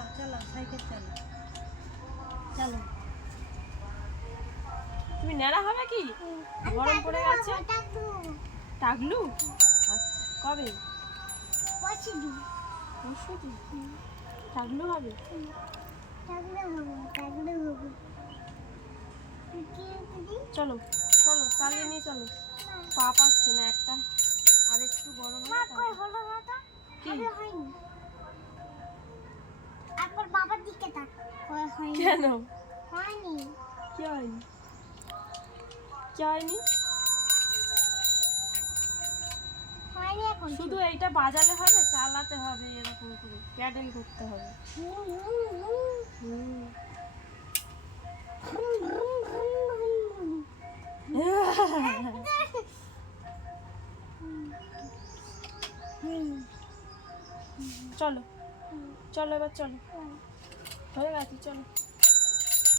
চালাও চালাও সাইকেল চালাও চলো। তুমি ন্যাড়া হবে কি? গরম পড়ে গেছে। টাগলু? আচ্ছা কবে? পরশুদিন টাগলু হবে? চলো চলো চালিয়ে নিয়ে চলো। পা পাচ্ছে না একটা, আর একটু গরম কি বাবার দিকে তাক। কেন হয়নি কি হয়নি? কি হয়নি? হয়নি এখন শুধু এইটা বাজালে হবে, চালাতে হবে এরকম করে, প্যাডেল করতে হবে। চলো চলো এবার চলো, হয়ে গেছে চলো।